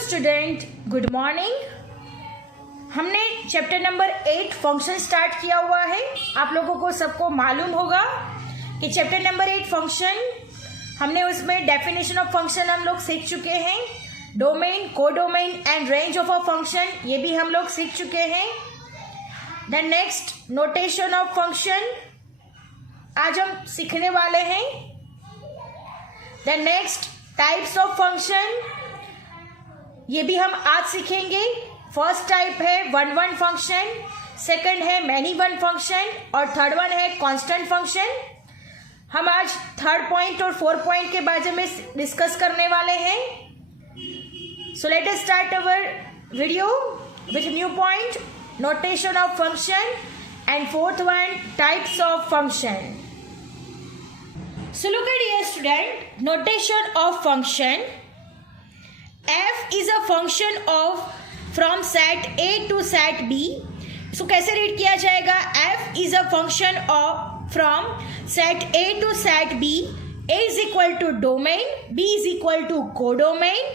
Student, good morning. हमने chapter number 8 function start किया हुआ है। आप लोगों को सबको मालूम होगा कि चैप्टर नंबर 8 फंक्शन, हमने उसमें डेफिनेशन ऑफ फंक्शन हम लोग सीख चुके हैं। Domain, codomain and range of a function, ये भी हम लोग सीख चुके हैं। Then next, notation of function आज हम सीखने वाले हैं। Then next, types of function, ये भी हम आज सीखेंगे। फर्स्ट टाइप है वन वन फंक्शन, सेकंड है मैनी वन फंक्शन और थर्ड वन है कांस्टेंट फंक्शन। हम आज थर्ड पॉइंट और फोर्थ पॉइंट के बारे में डिस्कस करने वाले हैं। So let us start our video with new point, notation of function and fourth one, types of function. So look at here student, notation of function. f is a function of from set a to set b. इसको कैसे read किया जाएगा? f is a function of from set a to set b. a is equal to domain, b is equal to codomain.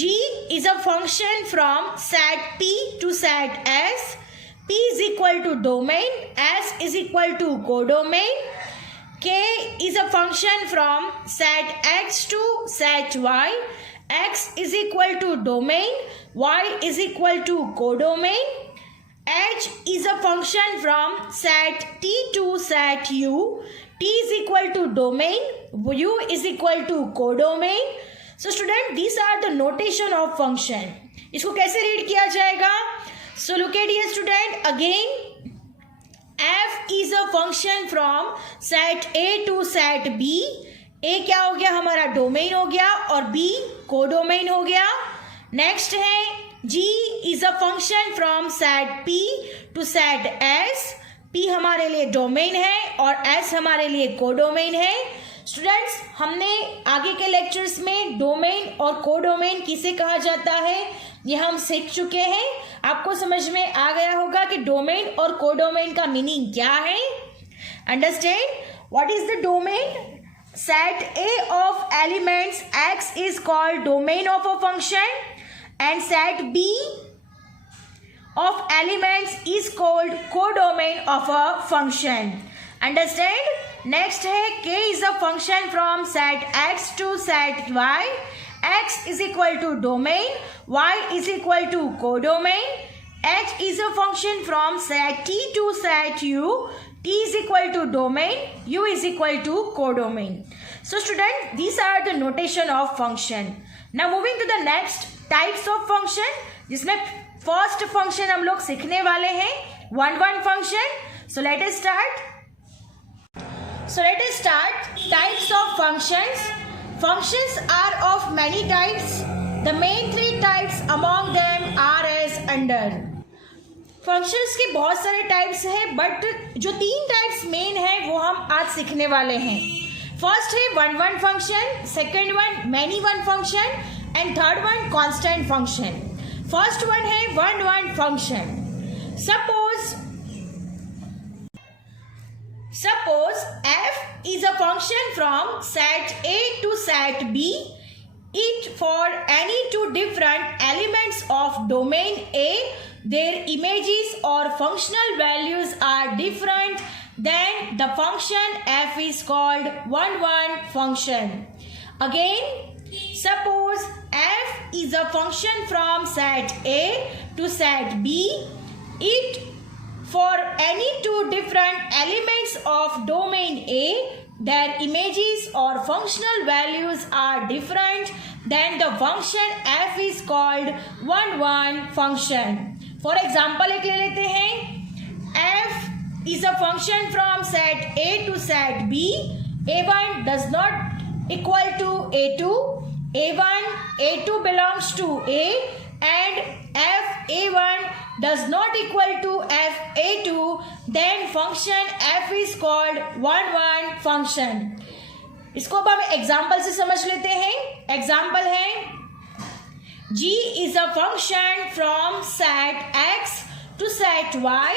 g is a function from set p to set s. p is equal to domain, s is equal to codomain. K is a function from set x to set y. X is equal to domain, y is equal to codomain. H is a function from set t to set u. T is equal to domain, u is equal to codomain. So student, these are the notation of function. इसको कैसे read किया जाएगा? So look at here student, again f is a function from set a to set b. a क्या हो गया? हमारा domain हो गया और b कोडोमेन हो गया। नेक्स्ट है g is a function from set p to set s. p हमारे लिए डोमेन है और s हमारे लिए कोडोमेन है। स्टूडेंट्स, हमने आगे के लेक्चर्स में डोमेन और कोडोमेन किसे कहा जाता है ये हम सीख चुके हैं। आपको समझ में आ गया होगा कि डोमेन और कोडोमेन का मीनिंग क्या है। Understand what is the domain? Set A of elements x is called domain of a function and set b of elements is called codomain of a function. Understand? Next है k is a function from set x to set y. x is equal to domain, y is equal to codomain. h is a function from set t to set u. t is equal to domain, u is equal to codomain. So student, these are the notation of function. Now moving to the next types of function, जिसमें first function हम लोग सीखने वाले हैं one one function. So let us start. Types of functions. Functions are of many types. The main three types among them are as under. Functions के बहुत सारे types हैं, बट जो तीन टाइप्स मेन है वो हम आज सीखने वाले हैं। फर्स्ट है one one function, second one many one function and third one constant function. First one है one one function. Suppose f is a function from set a to set b. It for any two different elements of domain a, their images or functional values are different, then the function f is called one-one function. Again, suppose f is a function from set a to set b. It for any two different elements of domain A, their images or functional values are different, then the function f is called one-one function. For example, एक ले लेते हैं। f is a function from set A to set B. A1 does not equal to A2. A1, A2 belongs to A and f A1 does not equal to f A2, then function f is called one-one function. इसको अब हम example से समझ लेते हैं। Example है g is a function from set x to set y,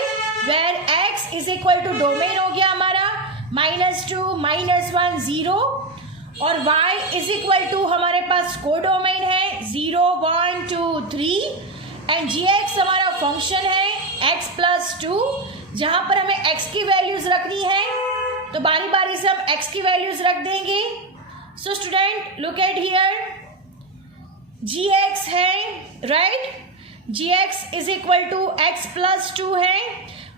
where x is equal to domain हो गया हमारा -2, -1, 0. और y इज इक्वल टू हमारे पास कोडोमेन है 0 1 2 3 एंड gx हमारा फंक्शन है x प्लस 2, जहां पर हमें x की वैल्यूज रखनी है तो बारी बारी से हम x की वैल्यूज रख देंगे. So student look at here, gx है right, gx is equal to x plus 2 है.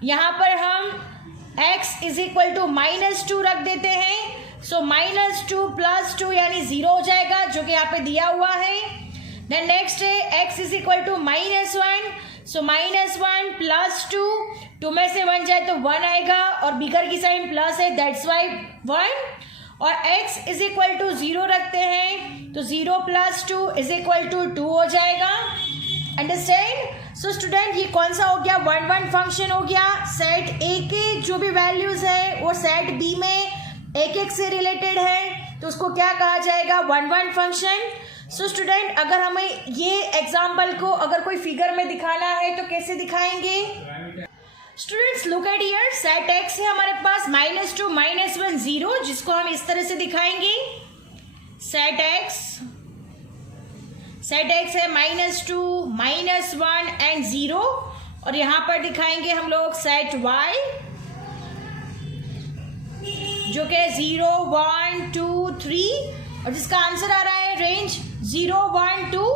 यहाँ पर हम x इज इक्वल टू -2 रख देते हैं. सो -2 प्लस 2 यानी 0 हो जाएगा, जो कि यहाँ पे दिया हुआ है. देन नेक्स्ट है x is equal to -1. So -1 plus 2, 2 में से 1 जाए तो 1 आएगा और बिगर की साइन प्लस है, दैट्स वाई 1. और x इज इक्वल टू 0 रखते हैं तो 0 प्लस 2 इज इक्वल टू 2 हो जाएगा. अंडरस्टैंड. सो स्टूडेंट ये कौन सा हो गया, 1 1 फंक्शन हो गया. सेट ए के जो भी वैल्यूज है वो सेट बी में एक से रिलेटेड है तो उसको क्या कहा जाएगा, 1 1 फंक्शन. सो स्टूडेंट अगर हमें ये एग्जाम्पल को अगर कोई फिगर में दिखाना है तो कैसे दिखाएंगे. Students look at here, set x है हमारे पास -2 -1 0, जिसको हम इस तरह से दिखाएंगे. सेट एक्स है -2 -1 एंड 0, और यहां पर दिखाएंगे हम लोग सेट y जो कि 0 1 2 3, और जिसका आंसर आ रहा है रेंज 0 1 2,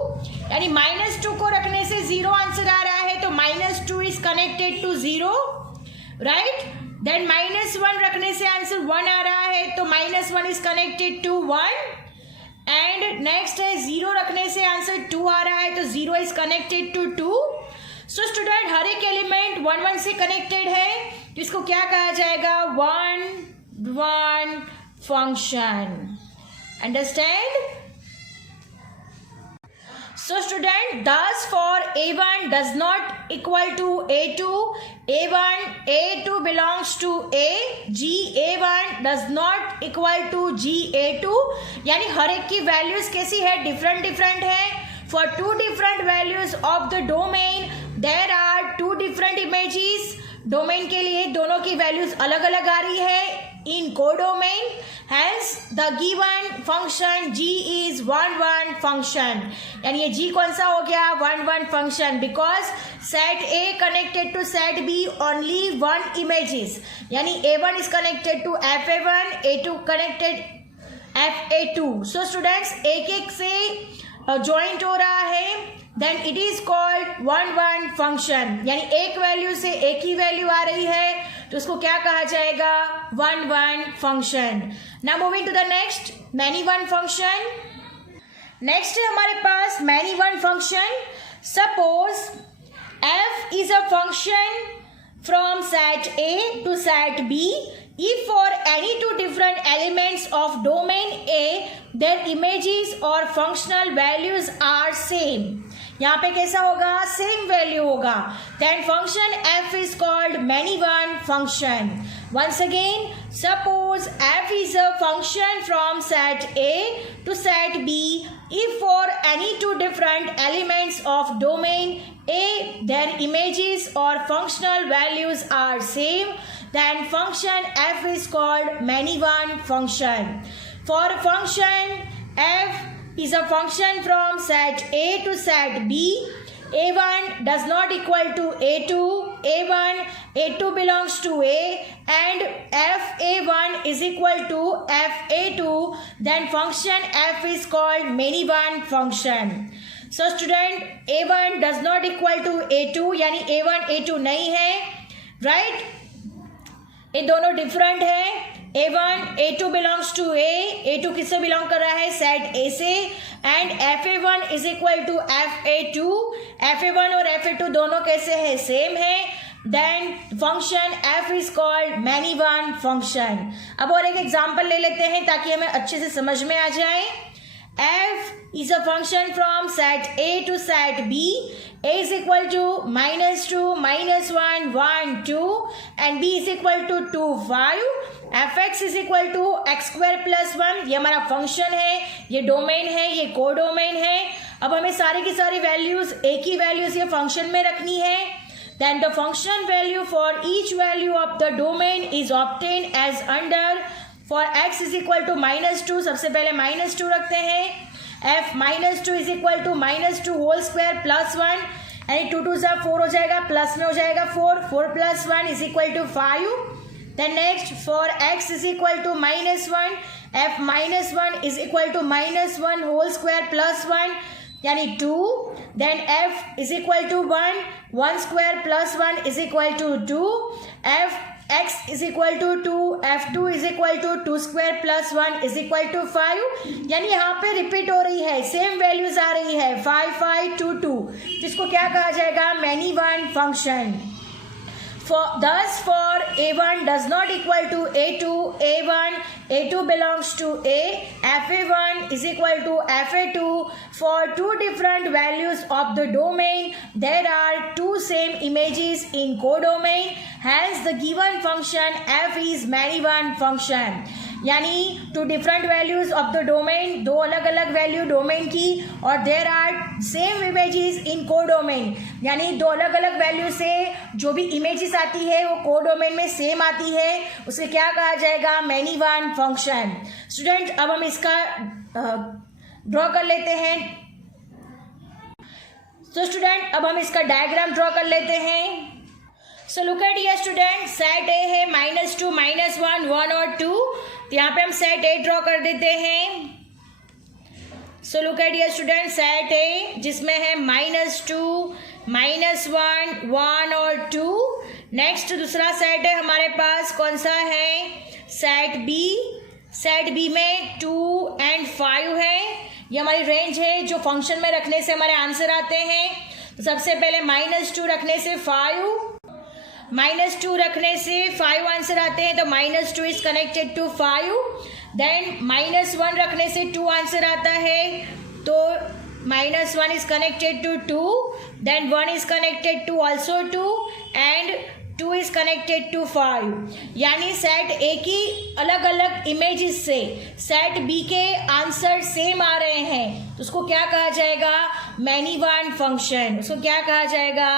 यानी -2 को रखने से 0 आंसर आ रहा है तो -2 is connected to 0 right. Then -1 रखने से आंसर 1 आ रहा है तो -1 is connected to 1. And next है 0 रखने से आंसर 2 आ रहा है तो 0 is connected to 2. So student हर एक एलिमेंट 1 1 से कनेक्टेड है तो इसको क्या कहा जाएगा, 1 1 function. Understand. So student, thus for A1 does not equal to A2, A2 belongs to A, A1 does not equal to A2, यानी हर एक की वैल्यूज कैसी है, डिफरेंट है. For two different values of the domain, there are two different images. Domain के लिए दोनों की वैल्यूज अलग अलग आ रही है इन codomain. Hence the given function g is 1 1 function, यानी ये g कौन सा हो गया, 1 1 function, because set A connected to set B only one images, यानी A1 is connected to FA1, A2 connected FA2. So students एक से ज्वाइंट हो रहा है, then it is called 1 1 function, यानी एक वैल्यू से एक ही वैल्यू आ रही है तो उसको क्या कहा जाएगा, 1 1 function. Now moving to the next, many one function. Next है हमारे पास many one function. Suppose f is a function from set A to set B if for any two different elements of domain A their images or functional values are same. यहाँ पे कैसा होगा, same value होगा. Then function f is called many one function. Once again, suppose f is a function from set A to set B if for any two different elements of domain A their images or functional values are same, then function f is called many one function. For function f is a function from set A to set B, A1 does not equal to A2, A2 belongs to A, and FA1 is equal to FA2, then function f is called many one function. So student, A1 does not equal to A2, यानी A1 A2 नहीं है right. ये दोनों different है. A1 A2 belongs to A, A2 किससे belong कर रहा है, सेट A से. And FA1 is equal to FA2, FA1 और FA2 दोनों कैसे है, सेम है. Then function f is called many one function. अब और एक एग्जांपल ले लेते हैं ताकि हमें अच्छे से समझ में आ जाए. f is a function from set A to set B. A is equal to -2 -1 1 2 and B is equal to 2 5. fx is equal to x² + 1. ये हमारा फंक्शन है, ये डोमेन है, ये कोडोमेन है. अब हमें सारी की सारी वैल्यूज एक ही वैल्यूज ये फंक्शन में रखनी है. Then the function value for each value of the domain is obtained as under for x is equal to -2, सबसे पहले -2 रखते हैं, f -2 is equal to -2 whole square plus 1, यानी 2 2 सा 4 हो जाएगा, प्लस में हो जाएगा 4, 4 plus 1 is equal to 5. Then next for x is equal to -1, f -1 is equal to -1 whole square plus 1 यानी 2. Then f is equal to 1, 1 square plus 1 is equal to 2. f x is equal to 2, f2 is equal to 2 square plus 1 is equal to 5. यानी यहाँ पे repeat हो रही है, same values आ रही है 5 5 2 2, जिसको क्या कहा जाएगा, many one function. Thus for a1 does not equal to a2, a2 belongs to a, fa1 is equal to fa2. For two different values of the domain, there are two same images in codomain. Hence the given function f is many one function. यानी two different values of the domain, दो अलग अलग value domain की, और there are same images in codomain, यानी दो अलग अलग वैल्यू से जो भी इमेजेस आती है वो कोडोमेन में सेम आती है, उसे क्या कहा जाएगा, मैनी वन फंक्शन. स्टूडेंट अब हम इसका ड्रॉ कर लेते हैं. तो स्टूडेंट अब हम इसका डायग्राम ड्रॉ कर लेते हैं. So look at here student, set ए है -2 -1 1 और 2, तो यहाँ पे हम सेट ए ड्रॉ कर देते हैं. So look at here student, set ए जिसमें है -2 -1 1 और 2. नेक्स्ट दूसरा सेट है हमारे पास, कौन सा है, सेट बी. सेट बी में 2 and 5 है, ये हमारी रेंज है जो फंक्शन में रखने से हमारे आंसर आते हैं. तो सबसे पहले -2 रखने से 5, -2 रखने से 5 आंसर आते हैं, तो -2 इज कनेक्टेड टू 5. देन -1 रखने से 2 आंसर आता है, तो -1 is connected to 2. Then 1 is connected to also 2 and 2 is connected to 5. यानी सेट ए की अलग अलग इमेजेस से सेट बी के आंसर सेम आ रहे हैं, तो उसको क्या कहा जाएगा, मैनी वन फंक्शन. उसको क्या कहा जाएगा,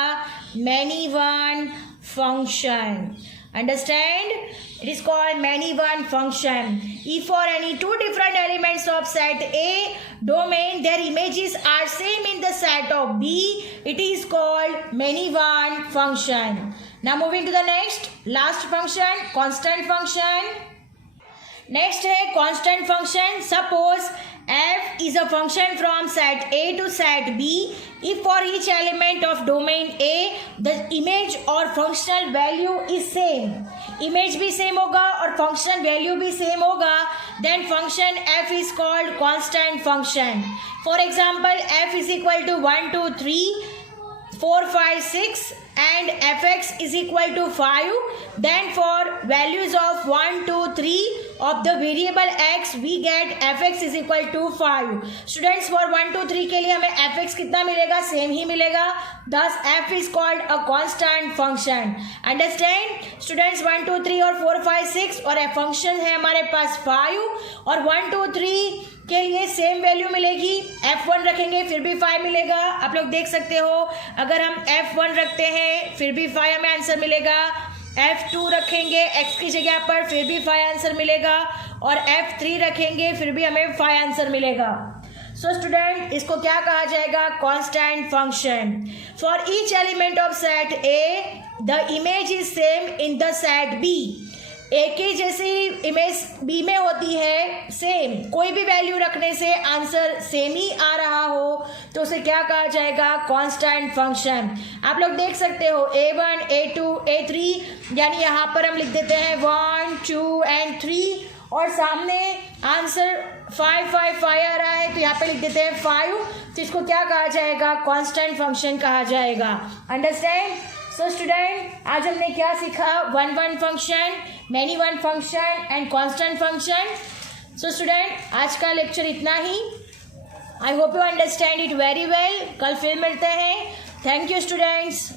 many one function. Understand? It is called many one function. If for any two different elements of set A domain, their images are same in the set of B, it is called many one function. Now moving to the next, last function, constant function. Next है constant function. Suppose f is a function from set A to set B. If for each element of domain A, the image or functional value is same, image भी same होगा और functional value भी same होगा, then function f is called constant function. For example, f is equal to 1 2 3 4 5 6 and fx is equal to 5. Then for values of 1 2 3 of the variable x we get fx is equal to 5. Students for 1 2 3 के लिए हमें fx कितना मिलेगा, same ही मिलेगा. Thus f is called a constant function. Understand? Students 1 2 3 और 4 5 6 और function है हमारे पास 5 और 1 2 3 के लिए सेम वैल्यू मिलेगी. f1 रखेंगे फिर भी 5 मिलेगा. आप लोग देख सकते हो, अगर हम f1 रखते हैं फिर भी 5 हमें आंसर मिलेगा, f2 रखेंगे x की जगह पर फिर भी 5 आंसर मिलेगा, और f3 रखेंगे फिर भी हमें 5 आंसर मिलेगा. सो स्टूडेंट इसको क्या कहा जाएगा, constant function. For each element of set A the image is same in the set B. A की जैसी इमेज बी में होती है सेम, कोई भी वैल्यू रखने से आंसर सेम ही आ रहा हो तो उसे क्या कहा जाएगा, कांस्टेंट फंक्शन. आप लोग देख सकते हो a1 a2 a3, यानी यहाँ पर हम लिख देते हैं 1 2 and 3 और सामने आंसर 5 5 5 आ रहा है तो यहाँ पे लिख देते हैं 5. तो इसको क्या कहा जाएगा, कांस्टेंट फंक्शन कहा जाएगा. अंडरस्टैंड? सो स्टूडेंट आज हमने क्या सीखा, one one function, many one function and constant function. So student आज का लेक्चर इतना ही. I hope you understand it very well. कल फिर मिलते हैं. Thank you students.